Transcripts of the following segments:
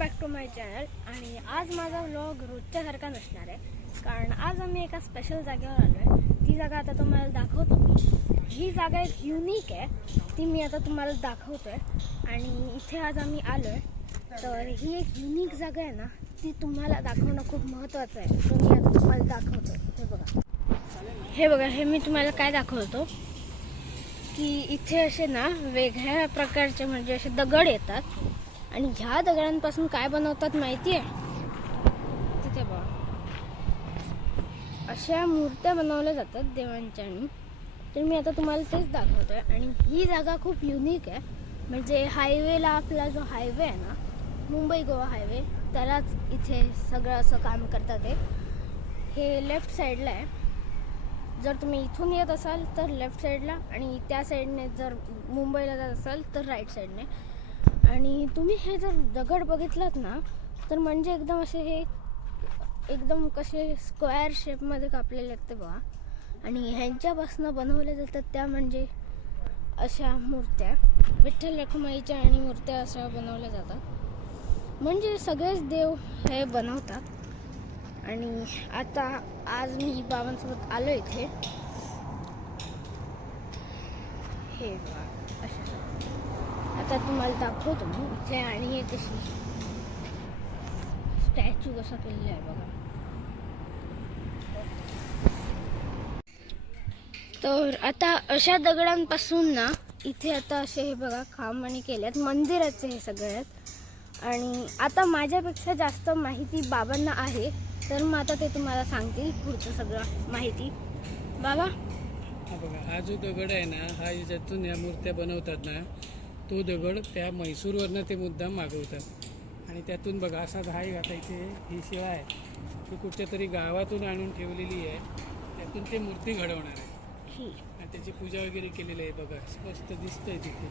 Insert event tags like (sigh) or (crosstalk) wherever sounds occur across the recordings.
Back to my channel आणि आज माझा व्लॉग रोजच्यासारखा नसणार आहे. कारण आज आम्ही एका स्पेशल जागेवर आलो आहे ती जागा आता तुम्हाला दाखवतो. मी ही जागा एक युनिक आहे. ती मी आता तुम्हाला दाखवतो आहे आणि इथे आज आम्ही आलो आहे तर ही एक युनिक जागा आहे ना ती तुम्हाला दाखवणं खूप महत्त्वाचं आहे. तर मी आता तुम्हाला दाखवतो हे बघा. हे बघा हे मी तुम्हाला काय दाखवतो? की इथे असे ना वेगळ्या प्रकारचे म्हणजे असे दगड येतात. आणि ह्या दगडांपासून काय बनवतात माहिती आहे तिथे बघा. अशा मूर्त्या बनवल्या जातात देवांच्या आणि तर मी आता तुम्हाला तेच दाखवतो आहे आणि ही जागा खूप युनिक आहे. म्हणजे हायवेला आपला जो हायवे आहे ना मुंबई गोवा हायवे त्यालाच इथे सगळं असं काम करतात ते हे लेफ्ट साईडला आहे. जर तुम्ही इथून येत असाल तर लेफ्ट साईडला आणि त्या साईडने जर मुंबईला जात असाल तर राईट साईडने आणि तुम्ही हे जर दगड बघितलात ना तर म्हणजे एकदम असे हे एकदम कसे स्क्वेअर शेपमध्ये कापलेले आहेत ते बघा. आणि ह्यांच्यापासून बनवल्या जातात त्या म्हणजे अशा मूर्त्या. विठ्ठल रखुमाईच्या आणि मूर्त्या अशा बनवल्या जातात. म्हणजे सगळेच देव हे बनवतात. आणि आता आज मी बाबांसोबत आलो इथे. हे बघा. आता तुम्हाला दाखवतो मी इथे आणि एक अशी स्टॅच्यू कसा केलेला आहे बघा. तर आता अशा दगडांपासून ना इथे आता असे हे बघा खांब आणि केल्यात. मंदिराचे हे सगळ्यात. आणि आता माझ्यापेक्षा जास्त माहिती बाबांना आहे. तर मग आता ते तुम्हाला सांगतील पुढचं सगळं माहिती. बाबा. हा बघा हा जो दगड आहे ना हा ज्यातून या मूर्त्या बनवतात ना तो दगड त्या म्हैसूरवरनं ते मुद्दाम मागवतात. आणि त्यातून बघा असा एक आता इथे ही शिळा आहे. ती कुठच्या तरी गावातून आणून ठेवलेली आहे. त्यातून ते मूर्ती घडवणार आहे. ही आणि त्याची पूजा वगैरे केलेली आहे बघा. स्पष्ट दिसतंय तिथे.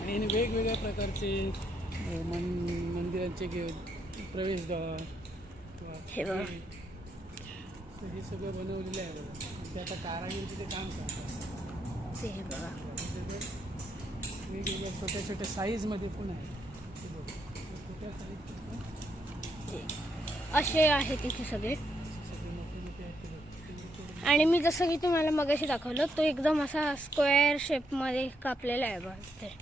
आणि वेगवेगळ्या प्रकारचे मन मंदिरांचे गे प्रवेशद्वार किंवा हे सगळं बनवलेलं आहे बघा. ते आता कारागीर तिथे काम करतात. वेगवेगळ्या छोट्या छोट्या साईजमध्ये पण आहे. छोट्या असे आहेत इथे सगळे. आणि मी जसं की तुम्हाला मगाशी दाखवलं तो एकदम असा स्क्वेअर शेपमध्ये कापलेला आहे बघा ते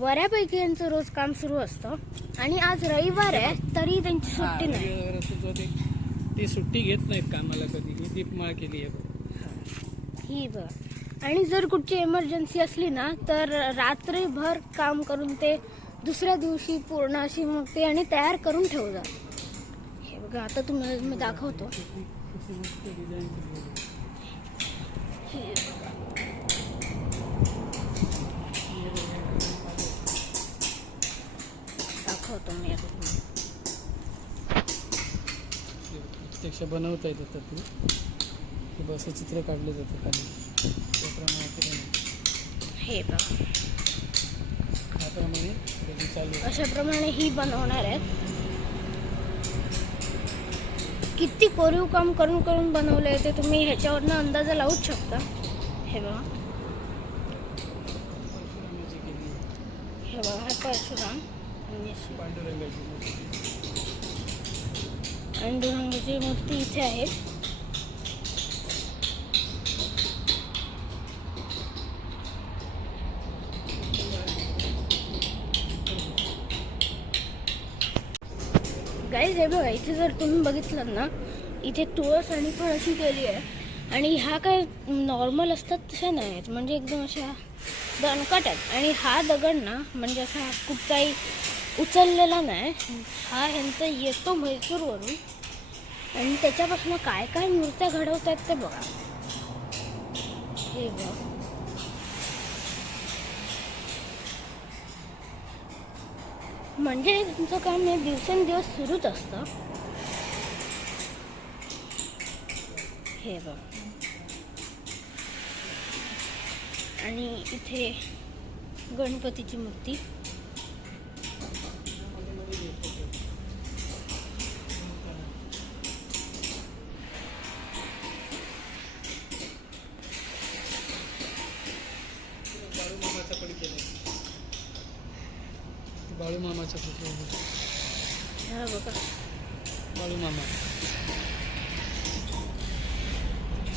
बऱ्यापैकी यांचं रोज काम सुरू असतं. आणि आज रविवार आहे तरी त्यांची सुट्टी नाही. ते सुट्टी घेत नाहीत कामाला कधी. ही दीपमाळ केली आहे. ही बघ. आणि जर कुठची इमर्जन्सी असली ना तर रात्रीभर काम करून ते दुसऱ्या दिवशी पूर्ण अशी मूर्ती आणि तयार करून ठेवतात हे बघा आता तुम्हाला मी दाखवतो. हे दाखवतो मी आता प्रत्यक्ष बनवता येत होतं ते बस चित्र काढले जातं खाली. हे बघा त्याप्रमाणे त्याची चालू आहे. अशा प्रमाणे ही बनवणार आहेत किती कोरीव काम करून करून बनवलंय ते तुम्ही ह्याच्यावरनं अंदाजा लावूच शकता हे बघा. हे बघा हा परशुराम. पांडुरंगाची मूर्ती इथे आहे गाईज हे बघा इथे जर तुम्ही बघितलं ना इथे तुळस आणि फळाची अशी केली आहे. आणि ह्या काय नॉर्मल असतात तशा नाही आहेत म्हणजे एकदम अशा दणकट आहेत. आणि हा दगड ना म्हणजे असा खूप काही उचललेला नाही. हा ह्यांचा येतो म्हैसूरवरून. आणि त्याच्यापासून काय काय मूर्त्या घडवतात ते बघा. हे बघा. म्हणजे तुमचं काम हे दिवसेंदिवस सुरूच असतं. हे बघ. आणि इथे गणपतीची मूर्ती.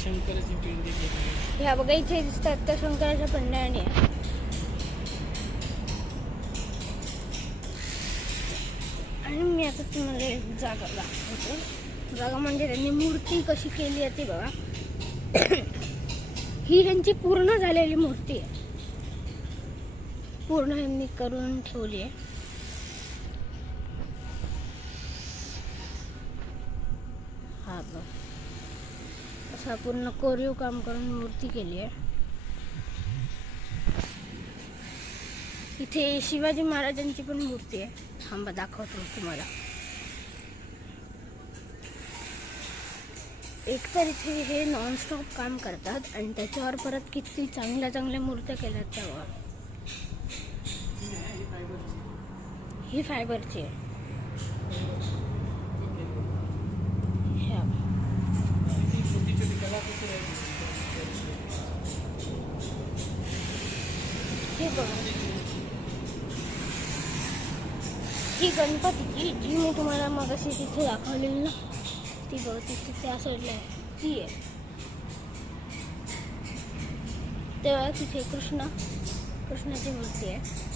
शंकराची पिंडी ह्या बघा इथे दिसतात त्या शंकराच्या पंडाने आणि मी आता तुम्हाला एक जागा दाखवते. जागा म्हणजे त्यांनी मूर्ती कशी केली आहे ती बघा. (coughs) ही त्यांची पूर्ण झालेली मूर्ती आहे. पूर्ण यांनी करून ठेवली आहे. हा बघ. असा पूर्ण कोरीव काम करून मूर्ती केली आहे. इथे शिवाजी महाराजांची पण मूर्ती आहे. थांबा दाखवतो तुम्हाला. एक तर इथे हे नॉनस्टॉप काम करतात आणि त्याच्यावर परत किती चांगल्या चांगल्या मूर्त्या केल्यात त्यावर ही फायबरची आहे ह्या ती छोटी छोटी कलाकुसर आहे हे बघा ही गणपतीची जी मी तुम्हाला मग अशी तिथे दाखवलेली ना ती बघ तिथे त्या साईडला आहे. ती आहे. तेव्हा तिथे कृष्ण कृष्णाची मूर्ती आहे.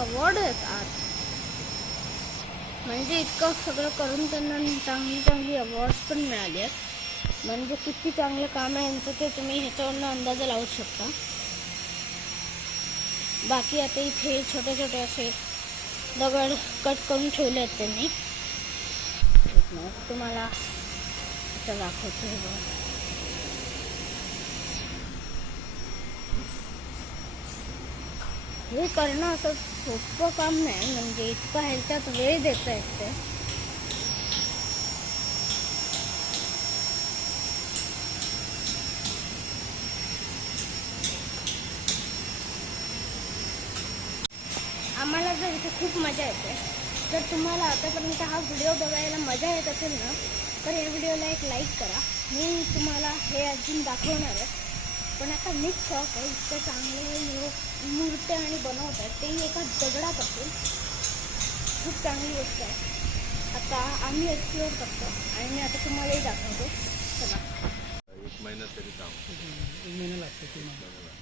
अवॉर्ड येतात. म्हणजे इतकं सगळं करून त्यांना चांगली चांगली अवॉर्ड पण मिळाली आहेत. म्हणजे किती चांगलं काम आहे यांचं ते तुम्ही ह्याच्यावरनं अंदाज लावू शकता. बाकी आता इथे छोटे छोटे असे दगड कट करून ठेवले आहेत त्यांनी. तुम्हाला दाखवतो हे बघा. हे करणं असं सोपं काम नाही म्हणजे इतकं ह्याच्यात वेळ देता येते आम्हाला जर इथे खूप मजा येते जर तुम्हाला आतापर्यंत हा व्हिडिओ बघायला मजा येत असेल ना तर या व्हिडिओला एक लाईक करा. मी तुम्हाला हे अजून दाखवणार आहे. पण आता मीच शॉक आहे इतकं चांगले लोक मूर्त्या आणि बनवत आहेत तेही एका दगडापासून खूप चांगली गोष्ट आहे. आता आम्ही एक्सप्लोअर करतो आणि मी आता तुम्हालाही दाखवतो. चला. एक महिना तरी काम एक महिना लागतो ते मला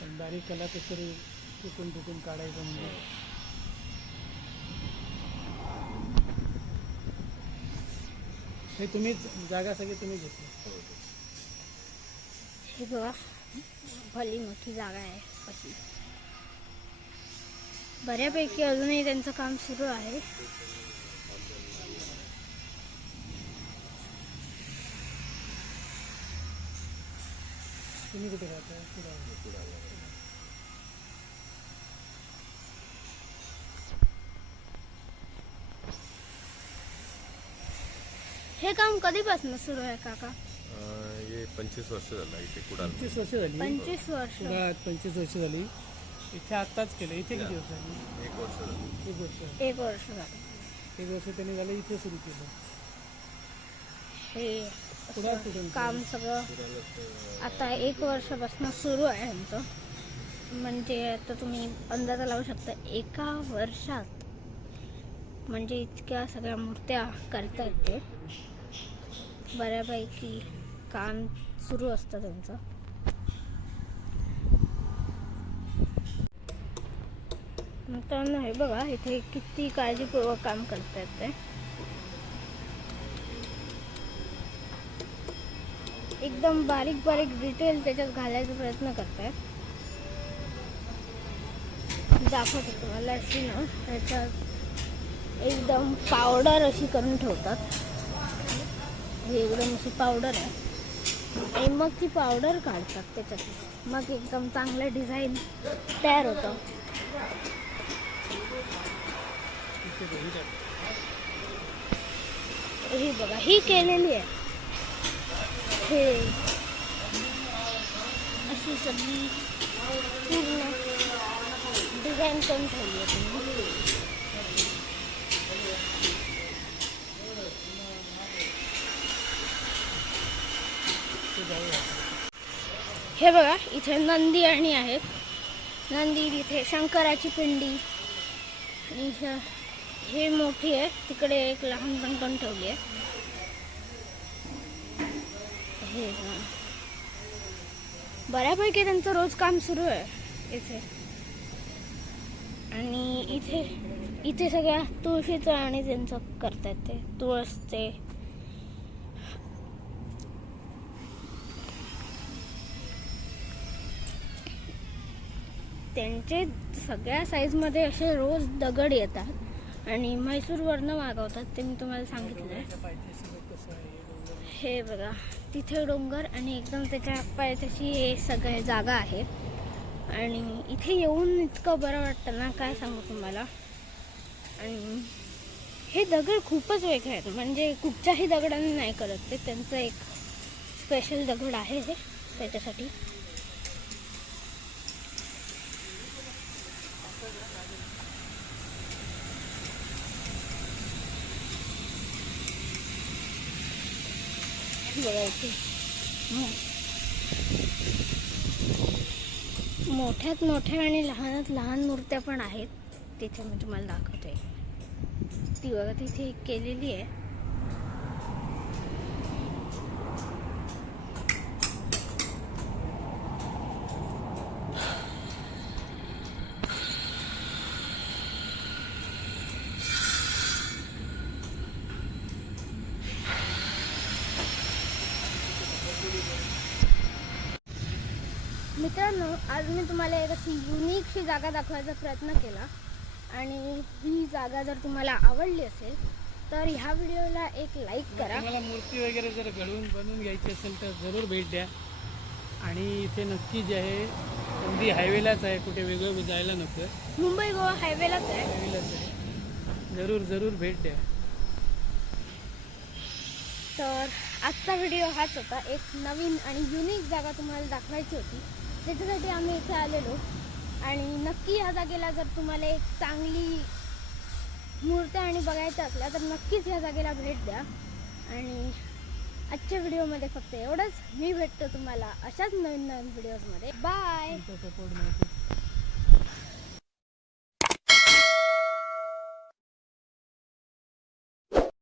पण बारीक कलाकुसर चुकून चुकून काढायचं म्हणजे. हे. तुम्हीच जागा सगळी तुम्ही घेतली. हे बघा. भली मोठी जागा आहे अशी. बऱ्यापैकी अजूनही त्यांचं काम सुरू आहे. तुम्ही कुठे राहता? हे काम कधीपासून सुरू आहे काका? हे पंचवीस वर्ष झालं इथे कुडाल पंचवीस वर्ष झाली? पंचवीस वर्ष. कुडाळात पंचवीस वर्ष झाली. इथे आत्ताच केलं. इथे किती वर्ष झाली? एक वर्ष झालं. एक वर्ष एक वर्ष झालं. एक वर्ष त्यांनी झालं इथे सुरू केलं. हे कुडाळ कुठून काम सगळं आता एक वर्षापासून सुरू आहे ह्यांचं म्हणजे आता तुम्ही अंदाजा लावू शकता एका वर्षात म्हणजे इतक्या सगळ्या मूर्त्या करतायत ते. बऱ्यापैकी काम सुरू असतं त्यांचं. मित्रांनो हे बघा इथे किती काळजीपूर्वक काम करतायत ते. एकदम बारीक बारीक डिटेल त्याच्यात घालायचा प्रयत्न करतायत. दाखवते तुम्हाला अशी ना त्याच्यात एकदम पावडर अशी करून ठेवतात. ही एकदम अशी पावडर आहे. आणि मग ती पावडर काढतात त्याच्यात मग एकदम चांगलं डिझाईन तयार होतं. ही बघा ही केलेली आहे. हे. अशी सगळी पूर्ण डिझाईन करून ठेवली आहे तुम्ही ते जाऊया हे बघा इथे नंदी आणि आहेत. नंदी तिथे शंकराची पिंडी. आणि हे मोठी आहे. तिकडे एक लहान पण ठेवली आहे. हे बऱ्यापैकी त्यांचं रोज काम सुरू आहे इथे. आणि इथे इथे सगळ्या तुळशीचं आणि त्यांचं करतात ते. तुळसचे त्यांचे सगळ्या साईजमध्ये असे रोज दगड येतात. आणि म्हैसूरवरनं मागवतात ते मी तुम्हाला सांगितलं आहे हे बघा तिथे डोंगर आणि एकदम त्याच्या पायथ्याशी हे सगळे जागा आहे आणि इथे येऊन इतकं बरं वाटतं ना काय सांगू तुम्हाला? आणि हे दगड खूपच वेगळे आहेत. म्हणजे कुठच्याही दगडांना नाही करत ते. त्यांचं एक स्पेशल दगड आहे हे त्याच्यासाठी. मोठ्यात मोठ्या आणि लहानात लहान मूर्त्या पण आहेत. तिथे मी तुम्हाला दाखवते. ती बघा तिथे एक केलेली आहे. मित्रांनो आज मी तुम्हाला एक अशी युनिकशी जागा दाखवायचा प्रयत्न केला. आणि ही जागा जर तुम्हाला आवडली असेल तर ह्या व्हिडिओला एक लाईक करा. तुम्हाला मूर्ती वगैरे जर घडवून बनवून घ्यायची असेल तर जरूर भेट द्या. आणि इथे नक्की जे आहे अगदी हायवेलाच आहे कुठे वेगळं जायला नको. मुंबई गोवा हायवेलाच आहे. हायवेलाच आहे. जरूर जरूर भेट द्या. तर आजचा व्हिडिओ हाच होता. एक नवीन आणि युनिक जागा तुम्हाला दाखवायची होती. त्याच्यासाठी आम्ही इथे आलेलो. आणि नक्की या जागेला जर तुम्हाला एक चांगली मूर्त्या आणि बघायच्या असल्या तर नक्कीच ह्या जागेला भेट द्या. आणि आजच्या व्हिडिओमध्ये फक्त एवढंच. मी भेटतो तुम्हाला अशाच नवीन नवीन व्हिडिओजमध्ये. बाय